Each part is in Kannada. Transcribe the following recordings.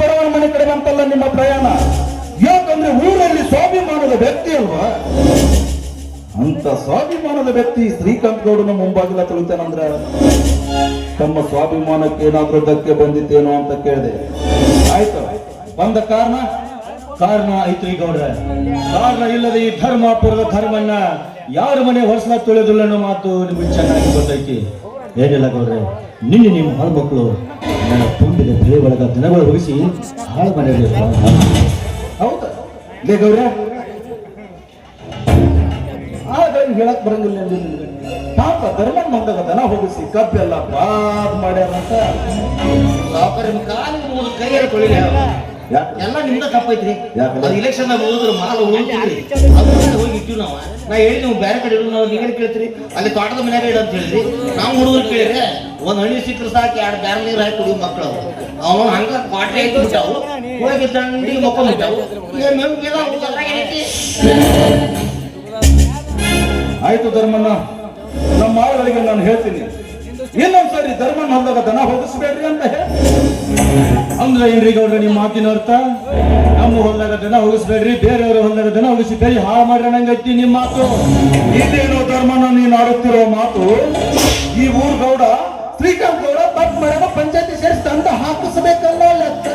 ಬಡವನ ಮನೆ ಕಡೆ ಬಂತಲ್ಲ ನಿಮ್ಮ ಪ್ರಯಾಣ. ಯಾಕಂದ್ರೆ ಊರಲ್ಲಿ ಸ್ವಾಭಿಮಾನದ ವ್ಯಕ್ತಿ ಅಲ್ವಾ? ಅಂತ ಸ್ವಾಭಿಮಾನದ ವ್ಯಕ್ತಿ ಶ್ರೀಕಾಂತ್ ಗೌಡನ ಮುಂಬಾಗಿಲ ತುಳಿತಾನಂದ್ರ ತಮ್ಮ ಸ್ವಾಭಿಮಾನಕ್ಕೆ ಏನಾದ್ರೂ ಧಕ್ಕೆ ಬಂದಿತ್ತೇನೋ ಅಂತ ಕೇಳಿದೆ. ಆಯ್ತು, ಬಂದ ಕಾರಣ ಐತ್ರಿ ಗೌಡ್ರ. ಕಾರಣ ಇಲ್ಲದೆ ಈ ಧರ್ಮಾಪುರದ ಧರ್ಮನ್ನ ಯಾರ ಮನೆ ಹೊರಸಲ ತುಳಿದಿಲ್ಲ ಅನ್ನೋ ಮಾತು ನಿಮಗೆ ಚೆನ್ನಾಗಿ ಗೊತ್ತೈತಿ. ಏನಿಲ್ಲ ಗೌಡ್ರೆ, ನಿನ್ನೆ ನಿಮ್ಮ ಹೆಣ್ಮಕ್ಳು ನನ್ನ ತುಂಬಿದ ಬೆಳೆ ಒಳಗ ದಿನಗಳು ಹೋಗಿಸಿ ಹಾಳು ಮನೆಯಲ್ಲಿ. ಹೌದಾ ಲೇ ಗೌಡ್ರ? ಆಗ ಹೇಳಕ್ ಬರಂಗಿಲ್ಲ. ಪಾಪ ಧರ್ಮನ್ ಬಂದಾಗ ದನ ಹೋಗಿಸಿ ಕಬ್ಬೆಲ್ಲ ಬಾದ್ ಮಾಡ್ಯಾರಂತ ಕೈಯಲ್ಲಿ ತೊಳಿಲಿ ಎಲ್ಲ ನಿಮ್ದ ತಪ್ಪೈತ್ರಿ. ಇಲೆಕ್ಷನ್ ಹೋದ್ರೆ ಮಾಲ್ ಉಳಿದ್ರಿ ಹೋಗಿ ಇಟ್ಟಿವಿ ನಾವು. ನಾ ಹೇಳಿ ನೀವು ಬೇರೆ ಕಡೆ ಇಡೋದು, ನಾವು ನೀವೇನು ಕೇಳ್ತೀರಿ? ಅಲ್ಲಿ ತೋಟದ ಮನ್ಯಾಗ ಇಡ ಅಂತ ಹೇಳಿದ್ರಿ. ನಾವು ಹುಡುಗರು ಕೇಳಿದ್ರೆ ಒಂದ್ ಹಣ್ಣಿ ಸಿಕ್ಕರು ಸಾಕು, 2 ಬ್ಯಾರ ನೀರು ಹಾಕಿ ಕುಡಿಯೋ ಮಕ್ಕಳು. ಅವನು ಹಂಗ ಕ್ವಾಟ್ರಿ ಹಾಕಿ ಬಿಟ್ಟಾವು, ಹೋಗಿ ದಂಡಿ ಮಕ್ಕೊಂಡ್ ಬಿಟ್ಟಾವು. ಆಯ್ತು ಧರ್ಮಣ್ಣ, ನಮ್ಮ ಆಳುಗಳಿಗೆ ನಾನು ಹೇಳ್ತೀನಿ, ಇನ್ನೊಂದ್ಸರಿ ಧರ್ಮಣ್ಣ ಹೊಲ್ದಾಗ ದನ ಹೋಗಿಸ್ಬೇಡ್ರಿ ಅಂತ ಅಂದ್ರೆ ಏನ್ರಿ ಗೌಡ್ರ ನಿಮ್ಮ ಮಾತಿನ ಅರ್ಥ? ನಮ್ಮ ಹೊಲ್ದಾಗ ದನ ಹೋಗಿಸ್ಬೇಡ್ರಿ, ಬೇರೆಯವ್ರ ಹೊಲ್ದಾಗ ದನ ಹೋಗಿಸಿ ಬೇರೆ ಹಾಳು ಮಾಡ್ರಿ ನಂಗೈತಿ ನಿಮ್ಮ ಮಾತು. ಇದೇನೋ ಧರ್ಮಣ್ಣ ನೀನು ಆಡುತ್ತಿರೋ ಮಾತು? ಈ ಊರ್ ಗೌಡ ಶ್ರೀಕಾಂತ್ ಗೌಡ ತಪ್ಪು ಮಾಡ್ಯಾಗ ಪಂಚಾಯತಿ ಸೇರಿಸಿ ದಂಡ ಹಾಕಿಸ್ಬೇಕಲ್ಲ ಲೆಕ್ಕ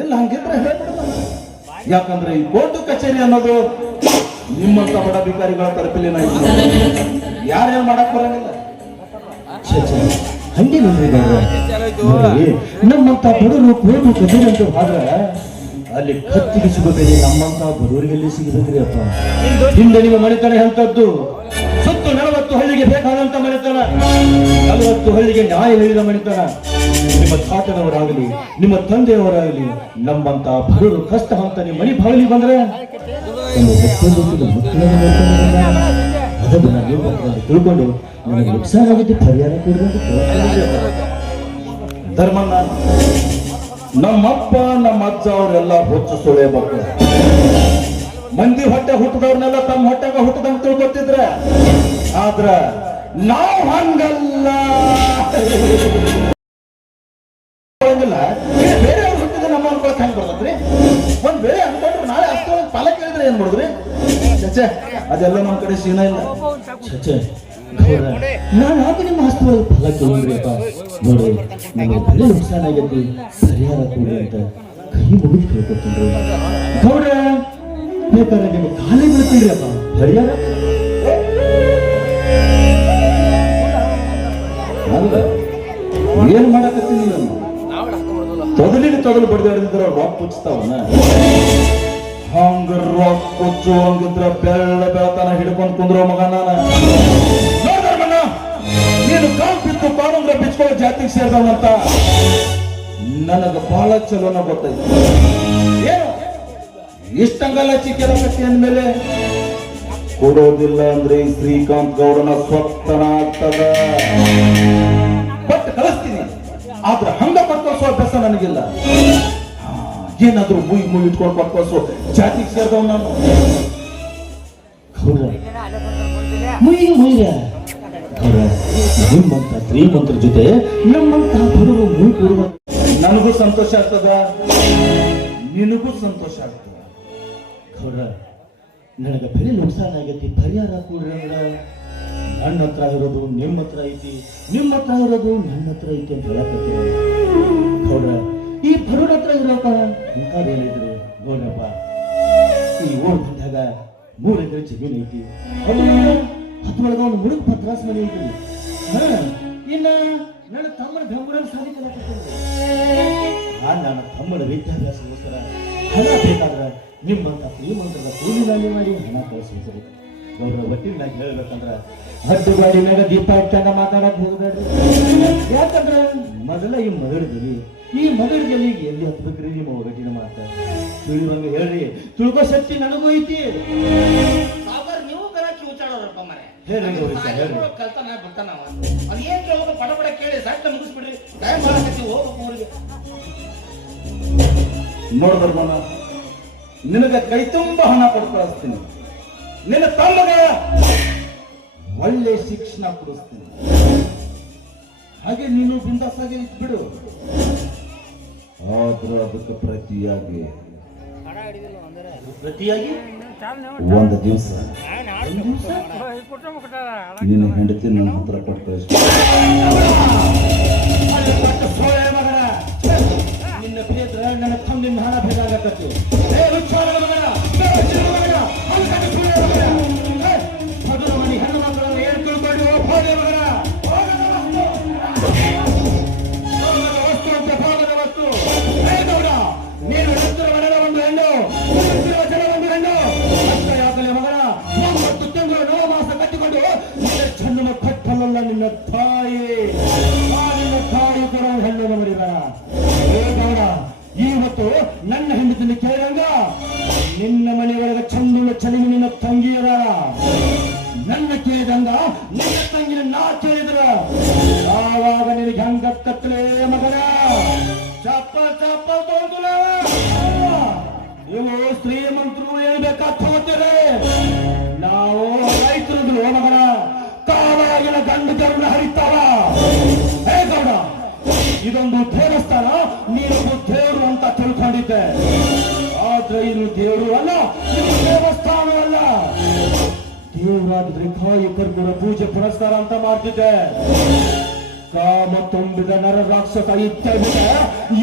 ಇಲ್ಲ. ಹಂಗಿದ್ರೆ ಹೇಳ್ಬಿಡ್ತಾನ. ಯಾಕಂದ್ರೆ ಈ ಕೋರ್ಟು ಕಚೇರಿ ಅನ್ನೋದು ನಿಮ್ಮಂತ ಬಡ ಅಧಿಕಾರಿಗಳ ತರಪಿಲಿನ ಯಾರ್ಯಾರು ಮಾಡಕ್ ಬರಂಗಿಲ್ಲ. ಹಂಗೆ ನಮ್ಮಂತ ಬಡವರು ಕೋರ್ಟು ಕಚೇರಿ ಅಂತ ಹೋದ್ರೆ ಅಲ್ಲಿ ಕತ್ತಿಗೆ ಸಿಗಬೇಡಿ, ನಮ್ಮಂತ ಬಡವರಿಗೆಲ್ಲಿ ಸಿಗಬೇಕ್ರಿ ಅಪ್ಪ. ಹಿಂದೆ ನಿಮ್ಮ ಮನೆತನ ಎಂತದ್ದು? ಸುತ್ತು 40 ಹಳ್ಳಿಗೆ ಬೇಕಾದಂತ ಮನೆತನ, 40 ಹಳ್ಳಿಗೆ ನ್ಯಾಯ ಹೇಳಿದ ಮನೆತನ. ನಿಮ್ಮ ತಾತನವರಾಗಲಿ ನಿಮ್ಮ ತಂದೆಯವರಾಗಲಿ ನಮ್ಮಂತ ಬಡವರು ಕಷ್ಟ ಅಂತ ನಿಮ್ಮ ಮನೆ ಬಾಗಿಲಿ ಬಂದ್ರೆ ಅದನ್ನ ತಿಳ್ಕೊಂಡು ನನಗೆ ನುಕ್ಸಾನ ಆಗುತ್ತೆ, ಪರಿಹಾರ ಕೊಡಬೇಕು. ಧರ್ಮಣ್ಣ, ನಮ್ಮಪ್ಪ ನಮ್ಮ ಅಜ್ಜ ಅವರೆಲ್ಲ ಹೊಚ್ಚು ಸೊಳೆ ಮಕ್ಕಳು. ಮಂದಿ ಹೊಟ್ಟೆ ಹುಟ್ಟಿದವ್ರನ್ನೆಲ್ಲ ತಮ್ಮ ಹೊಟ್ಟೆಗ ಹುಟ್ಟದಂತ ತಿಳ್ಕೊತಿದ್ರ. ಆದ್ರ ನಾವು ಹಂಗಲ್ಲ. ಬೇರೆಯವ್ರು ಹುಟ್ಟಿದ ನಮ್ಮ ಅನ್ಕೊಳಕ್ ಹೆಂಗ್ ಬರ್ತದ್ರಿ? ಒಂದ್ ಬೇರೆ ಅನ್ಕೊಂಡ್ರೆ ನಾಳೆ ಅಷ್ಟು ಫಲ ಕೇಳಿದ್ರೆ ಏನ್ ಮಾಡಿದ್ರಿ? ಚಚೆ ಅದೆಲ್ಲ ನಮ್ ಕಡೆ ಸೀನ ಇಲ್ಲ. ಚಚೆ ನಾನು ಯಾಕೆ ನಿಮ್ಮ ಆಸ್ತಿ ಫಲ ಕೇಳಿದ್ರಿ ಅಪ್ಪ? ನೋಡಿ, ನಮಗೆ ಬೆಳೆ ನುಕ್ಸಾನ ಆಗೈತಿ, ಪರಿಹಾರ ಕೊಡಿ ಅಂತ ಕೈ ಮುಗಿದು ಕೇಳ್ಕೊತೀನಿ ಗೌಡ್ರ. ಬೇಕಾದ್ರೆ ನಿಮಗೆ ಖಾಲಿ ಬೀಳ್ತೀರಿ ಅಪ್ಪ, ಪರಿಹಾರ ಏನ್ ಮಾಡಕತ್ತೀನಿ ನಾನು? ತೊದಲು ಬಡ್ದಾಡಿದ್ರ ರಾಕ್ ಪುಚ್ತಾವನ. ಹಂಗ ರಾಕ್ ಪುಚ್ಚು ಹಂಗಿದ್ರ ಬೆಳತನ ಹಿಡ್ಕೊಂಡ್ ಕುಂದ್ರೋ ಮಗ ನಾನು. ನೀನು ಕಾಲ್ ಬಿತ್ತು ಕಾಲಂದ್ರ ಬಿಚ್ಕೊಳ್ಳೋ ಜಾತಿಗೆ ಸೇರ್ದವನಂತ ನನಗ ಬಹಳ ಚಲೋನ ಗೊತ್ತೈತಿ. ಏನು ಇಷ್ಟಂಗಲ್ಲ ಚಿಕ್ಕಲಕತ್ತಿ ಅಂದ್ಮೇಲೆ ಕೊಡೋದಿಲ್ಲ ಅಂದ್ರೆ ಶ್ರೀಕಾಂತ್ ಗೌಡನ ಸ್ವತ್ತನ ಆಗ್ತದ. ಬಟ್ ಕಳಿಸ್ತೀನಿ, ಆದ್ರೆ ಹಂಗ ಪಡ್ಕೊಳ್ಸೋ ಅಭ್ಯಾಸ ನನಗಿಲ್ಲ. ಏನಾದ್ರೂ ಮುಯ್ ಇಟ್ಕೊಂಡು ಪಡ್ಕೊಳ್ಸೋ ಜಾತಿಗೆ ಸೇರ್ದವ್ ನಾನು. ನಿಮ್ಮಂತ ಶ್ರೀಮಂತರ ಜೊತೆ ನಮ್ಮಂತ ಬಡವರು ಮುಯ್ ಕೊಡುವ ನನಗೂ ಸಂತೋಷ ಆಗ್ತದ, ನಿನಗೂ ಸಂತೋಷ ಆಗ್ತದ. ಗೌಡ್ರ, ನನಗೆ ಬೆಳೆ ನುಕ್ಸಾನ ಆಗೈತಿ, ಪರಿಹಾರ ಕೊಡ್ರಿ. ನನ್ನ ಹತ್ರ ಇರೋದು ನಿಮ್ಮ ಹತ್ರ ಐತಿ, ನಿಮ್ಮ ಹತ್ರ ಇರೋದು ನನ್ನ ಹತ್ರ ಐತಿ ಅಂತ ಹೇಳಕತ್ತೀರ ಗೌಡ್ರ. ಈ ಬಡವರ ಹತ್ರ ಇರೋಕ ಹೇಳಿದ್ರಿ ಗೌಡ್ರಪ್ಪ. ಈ ಊರ್ ಬಂದಾಗ 3 ಎಕರೆ ಜಮೀನು ಐತಿ, ಅದ್ರೊಳಗ ಒಂದು ಮುಳುಗ್ ಪತ್ರಾಸ್ ಮನೆ ಐತಿ. ಇನ್ನ ನನ್ನ ತಮ್ಮನ ಬೆಂಬಲ ಸಾಧಿಕಲಾಕತ್ತೀನಿ. ನನ್ನ ತಮ್ಮನ ವಿದ್ಯಾಭ್ಯಾಸಕ್ಕೋಸ್ಕರ ಹಣ ಬೇಕಾದ್ರೆ ನಿಮ್ಮಂತ ಶ್ರೀಮಂತರ ಕೂಲಿನಾಲಿ ಮಾಡಿ ಹಣ ಕಳಿಸ್ಬೇಕ್ರಿ ಗೌಡ್ರ. ಒಟ್ಟಿನಾಗ ಹೇಳ್ಬೇಕಂದ್ರ ಹದ್ದು ಬಾಡಿ ಮ್ಯಾಗ ದೀಪ ಇಟ್ಟಂಗ ಮಾತಾಡಕ್ ಹೋಗ್ಬೇಡ್ರಿ. ಯಾಕಂದ್ರ ಮೊದಲ ಈ ಮಗಡದಲ್ಲಿ ಎಲ್ಲಿ ಹತ್ಬೇಕ್ರಿ ನಿಮ್ಮ ಒಗಟಿನ ಮಾತ ತಿಳಿವಂಗ ಹೇಳ್ರಿ. ತಿಳ್ಕೋ ಶಕ್ತಿ ನನಗೂ ಐತಿ. ನೀವು ಕರಾಕಿ ಉಚ್ಚಾಡೋರಪ್ಪ ಮನೆ ಹೇಳ್ರಿ ಕಲ್ತಾನ ಬಿಡ್ತಾನ. ಅದ್ ಏನ್ ಕೇಳೋದು ಪಡ ಪಡ ಕೇಳಿ ಸಾಕ ಮುಗಿಸ್ಬಿಡ್ರಿ. ಟೈಮ್ ಮಾಡಕತ್ತೀವಿ, ಹೋಗ್ಬೇಕು ಊರಿಗೆ. ನೋಡಿದ್ರಮನ, ನಿನಗೆ ಕೈ ತುಂಬ ಹಣ ಕೊಟ್ಟು ಕಳಿಸ್ತೀನಿ. ನಿನ್ನ ತಮ್ಮಗ ಒಳ್ಳೆ ಶಿಕ್ಷಣ ಕೊಡಿಸ್ತೀನಿ. ಹಾಗೆ ನೀನು ಬಿಂದಾಸಾಗಿ ಬಿಡು. ಆದ್ರೆ ಅದಕ್ಕೆ ಪ್ರತಿಯಾಗಿ ಪ್ರತಿಯಾಗಿ ಒಂದು ದಿವಸ ನಿನ್ನ ಹೆಂಡತಿ ನನ್ನ ಹತ್ರ ಕೊಟ್ಟು ಕಳಿಸ್ತೀನಿ. ನಿನ್ನ ಪ್ರಿಯತ್ರ ನನ್ನ ತಮ್ಮ ಹಣ ಬೇಕಾಗತ್ತೆ. ಮನಿ ಹೆಣ್ಣು ಮಕ್ಕಳನ್ನು ಏನು ತಿಳ್ಕೊಂಡು ಹೋದೆ ಮಗನ. ವಸ್ತು ಅಂತ ಭಾಗದ ವಸ್ತು. ಗೌಡ, ನೀನು ಎತ್ತರ ಮನೆಯ ಒಂದು ಹೆಣ್ಣು, ಜನ ಒಂದು ಹೆಣ್ಣು ಅಷ್ಟ ಯಾಕಲೆ ಮಗನ. 9 ತಿಂಗಳು 9 ಮಾಸ ಕಟ್ಟಿಕೊಂಡು ಚೆನ್ನ ಕಟ್ಟಲಲ್ಲ ನಿನ್ನ ತಾಯಿ. ನಿನ್ನ ತಾಯಿ ಕೂಡ ಹೆಣ್ಣನ್ನು ಮಾಡಿದಾರ. ಗೌಡ, ಇವತ್ತು ನನ್ನ ಹೆಂಡತಿನ ಕೇಳಿದಂಗ ನಿನ್ನ ಮನೆಯೊಳಗೆ ಚಂದುಳ ಚಲಿಮಿ ನಿನ್ನ ತಂಗಿಯರ. ನನ್ನ ಕೇಳಿದಂಗ ನಿನ್ನ ತಂಗಿನ ನಾ ಕೇಳಿದ್ರ ಆವಾಗ ನಿನಗೆ ಹಂಗ ಕತ್ತಲೇ ಮಗನ. ಚಪ್ಪಲ್ ಚಪ್ಪಲ್ ತೋಂದುಲ. ಇವು ಶ್ರೀಮಂತರು ಹೇಳ್ಬೇಕಾ ತಗೋತೀರಿ, ನಾವು ರೈತರು ಮಗನ. ಕಾವಾಗಿನ ಗಂಡು ಜರುಳ ಹರಿತಾವ. ಹೇ ಗೌಡ, ಇದೊಂದು ದೇವಸ್ಥಾನ, ನೀನೊಂದು ದೇವರು ಅಂತ ತಿಳ್ಕೊಂಡಿದ್ದೆ. ಆದ್ರೆ ಇದು ದೇವರು ಅಲ್ಲ, ಇದು ದೇವಸ್ಥಾನವಲ್ಲ. ದೇವರಾಗಿದ್ರೆ ಕಾಯಿ ಕರ್ಪೂರ ಪೂಜೆ ಪುರಸ್ಕಾರ ಅಂತ ಮಾಡ್ತಿದ್ದೆ. ಕಾಮ ತುಂಬಿದ ನರ ರಾಕ್ಷಸ ಇತ್ಯಾದಿಗೆ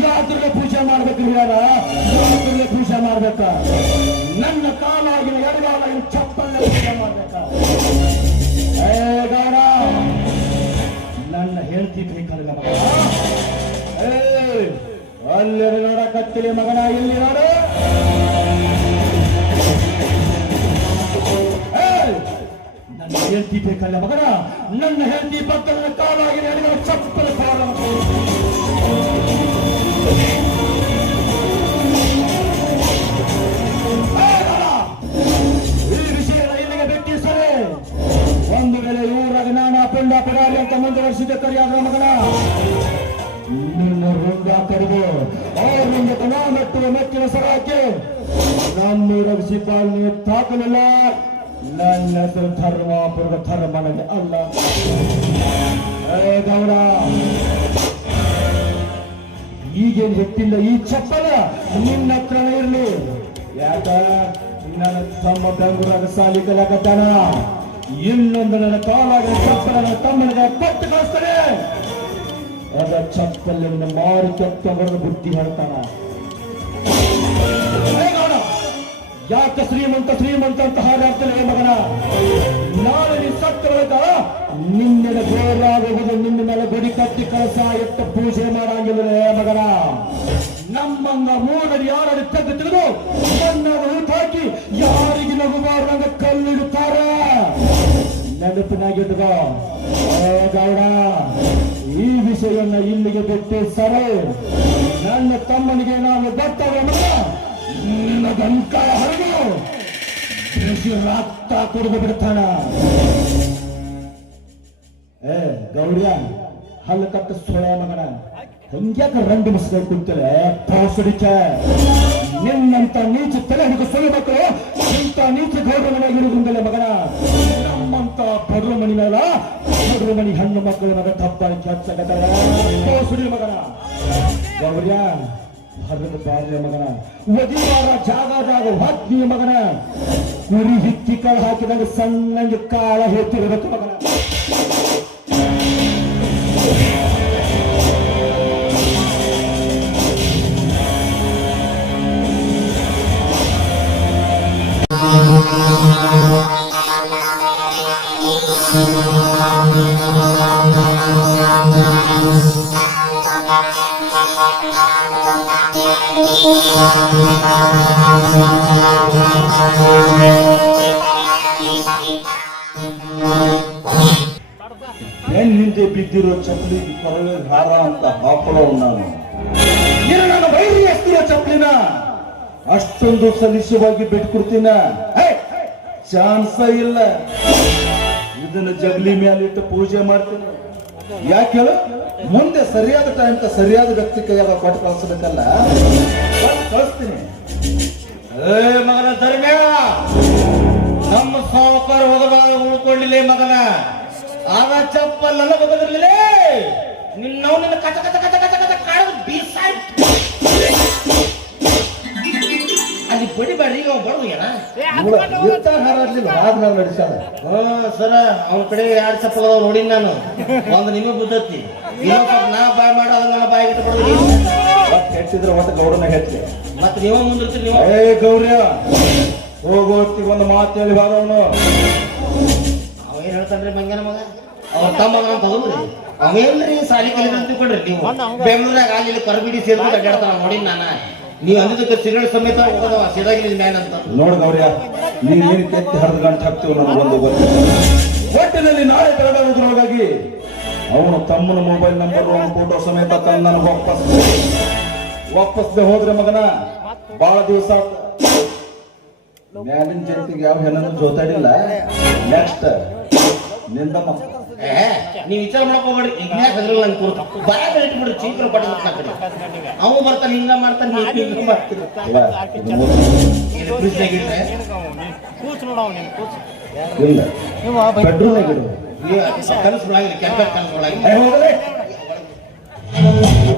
ಯಾತ್ರೆಗೆ ಪೂಜೆ ಮಾಡ್ಬೇಕು. ಯಾತ್ರೆಗೆ ಪೂಜೆ ಮಾಡ್ಬೇಕ. ನನ್ನ ಕಾಲಾಗಿನ ಎಡಗಾಲಿನ ಚಪ್ಪಲ್ನ ಪೂಜೆ ಮಾಡ್ಬೇಕ. ಗೌಡ, ನನ್ನ ಹೇಳ್ತಿ ಬೇಕಲ್ಲ ಮಗ. ಅಲ್ಲಿ ನೋಡಕತ್ತಿಲಿ ಮಗನ, ಇಲ್ಲಿ ನೋಡು. ನನ್ನ ಹೇಳ್ತಿ ಬೇಕಲ್ಲ ಮಗನ. ನನ್ನ ಹೇಳ್ತಿ ಪಕ್ಕದ ಕಾಲಾಗಿ ಚಪ್ಪಲ ಸಾಲ. ಈ ವಿಷಯದ ಇಲ್ಲಿಗೆ ಬೆಟ್ಟಿ ಸರಿ. ಒಂದು ವೇಳೆ ಊರಾಗ ನಾನು ಪೆಂಡ ಪೆಡಾರಿ ಅಂತ ಮುಂದುವರಿಸಿದ್ದೆ ಕರಿಯಾದ ಮಗನ, ನಿನ್ನ ರುಂಡ ಕಡಿದು ಅವರಿಂದ ಕಣ ಮೆಟ್ಟುವ ಮೆಚ್ಚಿನ ಸರಕ್ಕೆ ನಮ್ಮೂರ ಸಿಪಾಲನೆ ತಾಕಲಿಲ್ಲ. ನನ್ನ ಹೆಸರು ಧರ್ಮಾಪುರದ ಧರ್ಮನಿಗೆ ಅಲ್ಲ. ಗೌಡ, ಈಗೇನು ಹೆಚ್ಚಿಲ್ಲ. ಈ ಚಪ್ಪಲ ನಿನ್ನ ಹತ್ರ ಇರ್ಲಿ. ಯಾಕ ನನ್ನ ತಮ್ಮ ಬೆಂಗಳೂರಾಗ ಸಾಲಿ ಕಲಾಕತ್ತಾನ. ಇನ್ನೊಂದು ನನ್ನ ಕಾಲಾಗ ಚಪ್ಪಲ ನನ್ನ ತಮ್ಮನಿಗೆ ಕೊಟ್ಟು ಕಳಿಸ್ತಾನೆ. ಅದ ಚಪ್ಪಲಿನ ಮಾರಿ ಕೆತ್ತವರನ್ನು ಬುದ್ಧಿ ಹೇಳ್ತಾನ. ಯಾಕೆ ಶ್ರೀಮಂತ ಶ್ರೀಮಂತ ಅಂತ ಹಾರಾಡ್ತಾನೆ ಮಗನ. ನಾಳೆ ನೀ ಸತ್ತ ಬಳಿಕ ನಿನ್ನೆಲೆ ಜೋರಾಗುವುದು. ನಿನ್ನ ಮೇಲೆ ಗುಡಿ ಕಟ್ಟಿ ಕಳಸ ಎತ್ತ ಪೂಜೆ ಮಾಡಂಗಿಲ್ಲ ಮಗನ. ನಮ್ಮಂಗ ಮೂರಡಿ ಯಾರಡಿ ತೆಗೆದು ಮಣ್ಣಾಗ ಊಟ ಹಾಕಿ ಯಾರಿಗೆ ನಗುಬಾರ್ದಂಗ ಕಲ್ಲಿಡುತ್ತಾರೆ. ನೆನಪಿನಾಗಿದ್ದ ಗೌಡ, ಈ ವಿಷಯವನ್ನ ಇಲ್ಲಿಗೆ ಬಿಟ್ಟು ಸರಿ. ನನ್ನ ತಮ್ಮನಿಗೆ ನಾನು ಗೊತ್ತವ ಮಗ. ನಿನ್ನ ಗಂಕ ಹರಿದು ಬಿಸಿ ರಕ್ತ ಕುಡಿದು ಬಿಡ್ತಾನ. ಗೌಡ್ಯ, ಹಲ್ಲು ಕಟ್ಟ ಸೊಳೆ ಮಗನ. ಹಂಗ್ಯಾಕ ರಂಡು ಮುಸ್ಕೊಂಡು ಕುಂತಲೆ ಪೋಸಡಿಕ. ನಿನ್ನಂತ ನೀಚ ತಲೆ ಹಿಡಿದು ಸೊಳ್ಳೆ ಮಕ್ಕಳು ಇಂಥ ನೀಚ ಗೌಡ್ರ ಮನೆಯಾಗಿ ಇರುವುದಿಲ್ಲ ಮಗನ. ನಮ್ಮಂತ ಬಡ್ರ ಮನಿ ಮೇಲ ಬಡ್ರ ಮನಿ ಹೆಣ್ಣು ಮಕ್ಕಳು ಮಗ ತಪ್ಪಾಗಿ ಹಚ್ಚಗತ್ತಾರ ಪೋಸಡಿ ಮಗನ. ಗೌಡ್ಯ, ಹರಿದು ಬಾರ್ಯ ಮಗನ. ಒದಿವಾರ ಜಾಗ ಜಾಗ ಹೊತ್ತಿ ಮಗನ. ಕುರಿ ಹಿಕ್ಕಿ ಕಾಳು ಹಾಕಿದಾಗ ಸಣ್ಣಂಗೆ ಕಾಳ ಹೇಳ್ತಿರ್ಬೇಕು ಮಗನ. ಹೆಣ್ಣಿಂದೆ ಬಿದ್ದಿರೋ ಚಪ್ಪಲಿ ಕೊರಳೆ ಹಾರ ಅಂತ ಹಾಕೊಳ್ಳೋ ನಾನು. ನನ್ನ ಬೈರಿ ಎಷ್ಟಿರೋ ಚಪ್ಪಲಿನ ಅಷ್ಟೊಂದು ಸಲಿಸವಾಗಿ ಬಿಟ್ಕೊಡ್ತೀನ. ಚಾನ್ಸ ಇಲ್ಲ. ಇದನ್ನ ಜಗಲಿ ಮೇಲಿಟ್ಟು ಪೂಜೆ ಮಾಡ್ತೀನಿ. ಯಾಕೆ ಹೇಳು? ಮುಂದೆ ಸರಿಯಾದ ಟೈಮ್ ಸರಿಯಾದ ವ್ಯಕ್ತಿ ಕೈಯಾಗ ಕೊಟ್ಟು ಕಳಿಸ್ಬೇಕಲ್ಲ. ಕಳಿಸ್ತೀನಿ. ಮಗನ ಧರ್ಮ್ಯ, ನಮ್ಮ ಸಾವುಕಾರ ಹೋಗಬಾರ ಉಳ್ಕೊಳ್ಳಿಲ್ಲ ಮಗನ. ಆಗ ಚಪ್ಪಲ್ಲ ಬದಲಿಲ್ಲ. ನಿನ್ನ ಕಚ ಕಚ ಕಚ ಕಚ ಕಚ ಕಾಡು ಬೀಸಾಯ್ತು. ಬಡದು ಏನ ಹಾರಾಡ್ಲಿಲ್ಲ ಆದ್ಮೇಲೆ ನಡೆಸ್ಯಾಳ. ಸರ ಅವನ ಕಡೆ 2 ಚಪ್ಪಲ್ ಅದಾವ ನೋಡಿನಿ ನಾನು. ಒಂದು ನಿಮಗೆ ಬುದ್ಧತಿ, ಇನ್ನೊಂದ್ ಸ್ವಲ್ಪ ನಾ ಬಾಯ್ ಮಾಡೋ ಅದನ್ನ ಬಾಯಿ ಇಟ್ಬಿಡೋದು. ಒಟ್ಟು ಹೆಚ್ಚಿದ್ರೆ ಒಟ್ಟು ಗೌಡನ ಹೆಚ್ಚಿ. ಮತ್ತೆ ನೀವು ಮುಂದಿರ್ತೀರಿ. ನೀವು ಗೌರ್ಯ ಹೋಗೋತಿ ಒಂದು ಮಾತು ಹೇಳಿ ಬಾರವನು. ಅವ ಏನ್ ಹೇಳ್ತಾನ್ರಿ ಮಂಗನ ಮಗ? ಅವ್ರ ತಮ್ಮ ಅಂತ ಹೋದ್ರಿ ಅವೇನ್ರಿ ಸಾಲಿ ಕಲಿತ ಅಂತ ತಿಳ್ಕೊಂಡ್ರಿ ನೀವು. ಬೆಂಗಳೂರಾಗ ಅಲ್ಲಿ ಕರ್ಬಿಡಿ ಸೇರ್ಕೊಂಡು ಅಡ್ಡಾಡ್ತಾನ ನೋಡಿ ನಾನು. ನೀವು ಅಂದಿದ್ದಕ್ಕೆ ಸಿಗರೇಟ್ ಸಮೇತ ಹೋಗೋದವ ಸಿದಾಗಿಲ್ಲ ಮ್ಯಾನ್ ಅಂತ. ನೋಡು ಗೌರ್ಯ, ನೀನೇನು ಕೆತ್ತಿ ಹರಿದು ಗಂಟು ಹಾಕ್ತೀವಿ ನನಗೊಂದು ಗೊತ್ತು. ಒಟ್ಟಿನಲ್ಲಿ ನಾಳೆ ಬೆಳಗಾಗೋದ್ರೊಳಗಾಗಿ ಅವನು ತಮ್ಮನ ಮೊಬೈಲ್ ನಂಬರ್ ಫೋಟೋ ಸಮೇತ ತಂದು ನನಗೆ ವಾಪಸ್ದೆ ಹೋದ್ರೆ ಮಗನ ಬಹಳ ದಿವಸ ಮ್ಯಾಲಿನ ಜೊತೆಗೆ ಯಾವ ಹೆಣ್ಣನ್ನು ಜೋತಾಡಿಲ್ಲ. ನೆಕ್ಸ್ಟ್ ನಿಂದ ನೀವ್ ವಿಚಾರ ಮಾಡಕ್ ಹೋಗ್ಬೇಡ್ರಿ. ಈಗ ಅದ್ರಲ್ಲ ನಂಗೆ ಕೊಡ್ತು ಬಾಯ ಇಟ್ಬಿಡ್ರಿ ಚೀಕ್ರ ಪಟ್ಟ ಅವು ಬರ್ತಾನೆ ಹಿಂಗ ಮಾಡ್ತಾನೆ ಹಿಂಗ ಮಾಡ್ತೀರಿ. ಫ್ರಿಜ್ನಾಗ ಇಟ್ರೆ ಇಲ್ಲ ಬೆಡ್ರೂಮ್ನಾಗ ಇಡು. ಕನಸು ಬಿಡಂಗಿಲ್ಲ, ಕೆಟ್ಟ ಕನಸು ಬಿಡಂಗಿಲ್ಲ.